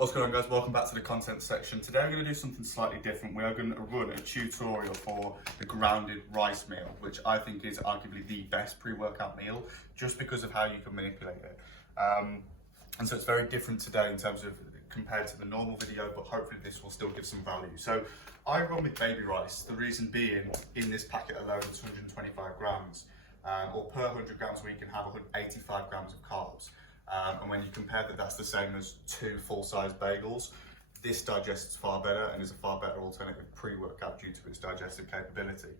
What's going on, guys? Welcome back to the content section. Today we're going to do something slightly different. We are going to run a tutorial for the grounded rice meal, which I think is arguably the best pre-workout meal just because of how you can manipulate it. And so it's very different today in terms of compared to the normal video, but hopefully this will still give some value. So I run with baby rice. The reason being, in this packet alone, it's 125 grams, or per 100 grams we can have 85 grams of carbs. And when you compare that, that's the same as 2 full-size bagels. This digests far better and is a far better alternative pre-workout due to its digestive capability.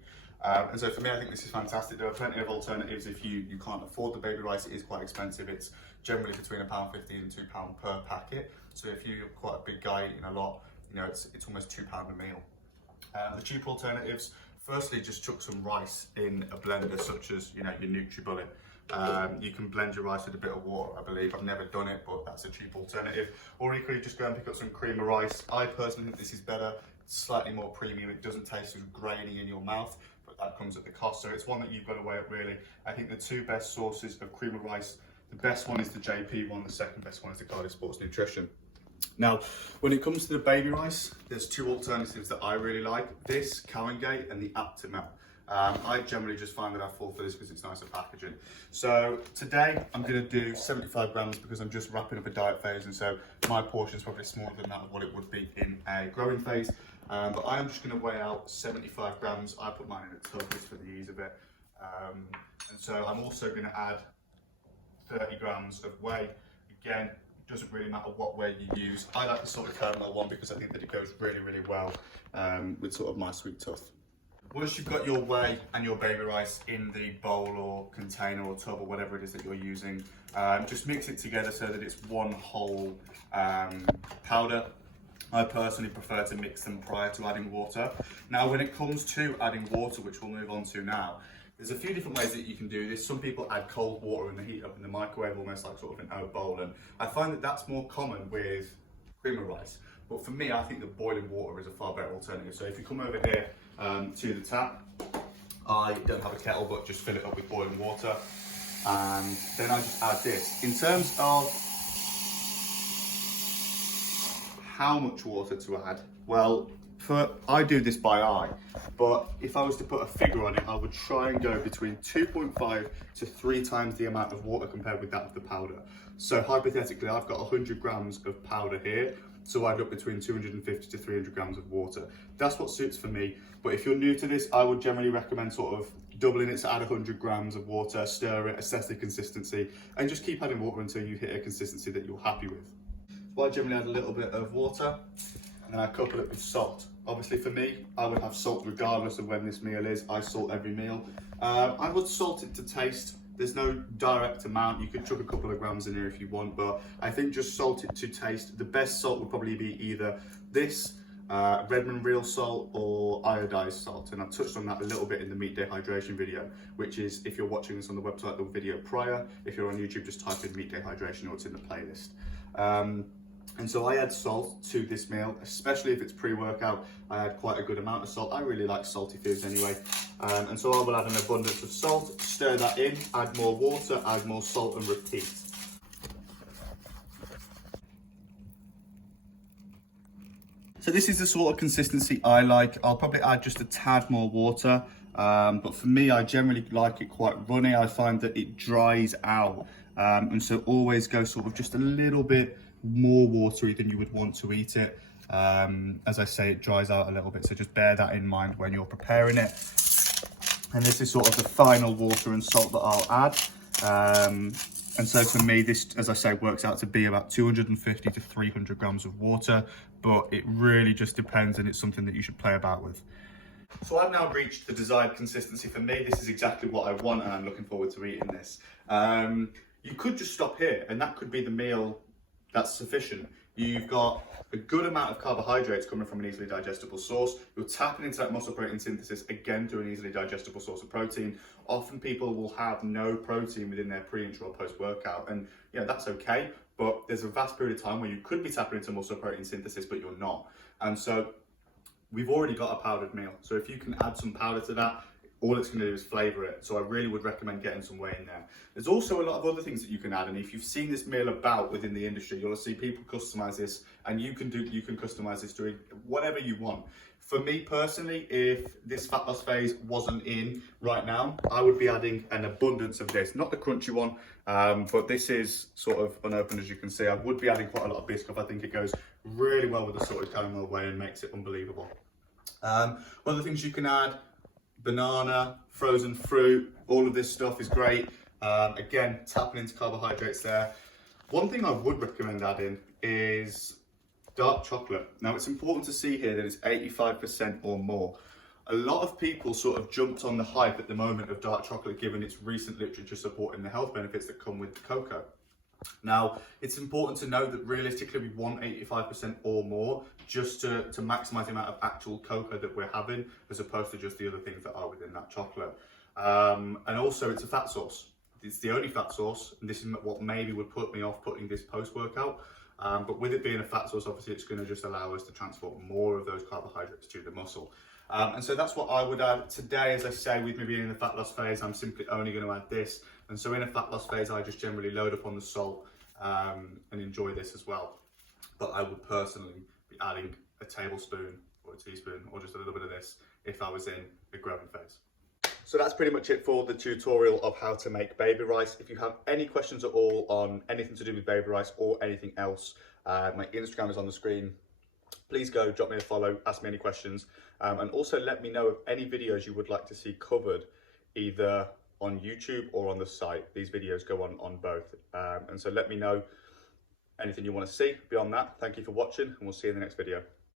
And so for me, I think this is fantastic. There are plenty of alternatives if you can't afford the baby rice. It is quite expensive. It's generally between £1.50 and £2 per packet. So if you're quite a big guy eating a lot, it's almost £2 a meal. The cheaper alternatives, firstly, just chuck some rice in a blender such as your NutriBullet. You can blend your rice with a bit of water, I believe. I've never done it, but that's a cheap alternative. Or equally, just go and pick up some cream of rice. I personally think this is better. It's slightly more premium. It doesn't taste as grainy in your mouth, but that comes at the cost. So it's one that you've got to weigh up, really. I think the 2 best sources of cream of rice, the best one is the JP one, the second best one is the Cardiff Sports Nutrition. Now, when it comes to the baby rice, there's 2 alternatives that I really like. This, Cowingate, and the Aptamel. I generally just find that I fall for this because it's nicer packaging. So today I'm going to do 75 grams because I'm just wrapping up a diet phase, and so my portion is probably smaller than that of what it would be in a growing phase. But I am just going to weigh out 75 grams. I put mine in a tub just for the ease of it. And so I'm also going to add 30 grams of whey. Again, it doesn't really matter what whey you use. I like the sort of caramel one because I think that it goes really, really well with sort of my sweet tuff. Once you've got your whey and your baby rice in the bowl or container or tub or whatever it is that you're using, just mix it together so that it's one whole powder. I personally prefer to mix them prior to adding water. Now, when it comes to adding water, which we'll move on to now, there's a few different ways that you can do this. Some people add cold water and they heat it up in the microwave, almost like sort of an oat bowl. And I find that that's more common with cream of rice. But for me, I think that boiling water is a far better alternative. So if you come over here to the tap, I don't have a kettle, but just fill it up with boiling water. And then I just add this. In terms of how much water to add, well, I do this by eye, but if I was to put a figure on it, I would try and go between 2.5 to 3 times the amount of water compared with that of the powder. So hypothetically, I've got 100 grams of powder here, so I've got between 250 to 300 grams of water. That's what suits for me. But if you're new to this, I would generally recommend sort of doubling it to add 100 grams of water, stir it, assess the consistency, and just keep adding water until you hit a consistency that you're happy with. So I generally add a little bit of water, and then I couple it with salt. Obviously for me, I would have salt regardless of when this meal is. I salt every meal. I would salt it to taste. There's no direct amount. You could chuck a couple of grams in here if you want, but I think just salt it to taste. The best salt would probably be either this, Redmond real salt, or iodized salt. And I touched on that a little bit in the meat day hydration video, which is, if you're watching this on the website, the video prior. If you're on YouTube, just type in meat day hydration or it's in the playlist. And so I add salt to this meal, especially if it's pre-workout. I add quite a good amount of salt. I really like salty foods anyway. And so I will add an abundance of salt, stir that in, add more water, add more salt, and repeat. So this is the sort of consistency I like. I'll probably add just a tad more water. But for me, I generally like it quite runny. I find that it dries out. And so always go sort of just a little bit more watery than you would want to eat it. As I say, it dries out a little bit, so just bear that in mind when you're preparing it. And this is sort of the final water and salt that I'll add. And so for me, this, as I say, works out to be about 250 to 300 grams of water, but it really just depends, and it's something that you should play about with. So I've now reached the desired consistency for me. This is exactly what I want, and I'm looking forward to eating this. You could just stop here, and that could be the meal that's sufficient. You've got a good amount of carbohydrates coming from an easily digestible source. You're tapping into that muscle protein synthesis again through an easily digestible source of protein. Often people will have no protein within their pre, intra, or post-workout, and that's okay, but there's a vast period of time where you could be tapping into muscle protein synthesis, but you're not. And so we've already got a powdered meal. So if you can add some powder to that, all it's going to do is flavour it. So I really would recommend getting some whey in there. There's also a lot of other things that you can add, and if you've seen this meal about within the industry, you'll see people customise this, and you can customise this doing whatever you want. For me personally, if this fat loss phase wasn't in right now, I would be adding an abundance of this. Not the crunchy one, but this is sort of unopened, as you can see. I would be adding quite a lot of Biscoff. I think it goes really well with the salted caramel whey and makes it unbelievable. Other things you can add, banana, frozen fruit, all of this stuff is great. Again, tapping into carbohydrates there. One thing I would recommend adding is dark chocolate. Now it's important to see here that it's 85% or more. A lot of people sort of jumped on the hype at the moment of dark chocolate given its recent literature supporting the health benefits that come with cocoa. Now, it's important to note that realistically we want 85% or more just to maximise the amount of actual cocoa that we're having as opposed to just the other things that are within that chocolate. And also it's a fat source. It's the only fat source, and this is what maybe would put me off putting this post-workout. But with it being a fat source, obviously it's going to just allow us to transport more of those carbohydrates to the muscle. And so that's what I would add. Today, as I say, with me being in the fat loss phase, I'm simply only going to add this. And so in a fat loss phase, I just generally load up on the salt and enjoy this as well. But I would personally be adding a tablespoon or a teaspoon or just a little bit of this if I was in a growing phase. So that's pretty much it for the tutorial of how to make baby rice. If you have any questions at all on anything to do with baby rice or anything else, my Instagram is on the screen. Please go drop me a follow, ask me any questions, and also let me know of any videos you would like to see covered either on YouTube or on the site. These videos go on both, and so let me know anything you want to see beyond that. Thank you for watching, and we'll see you in the next video.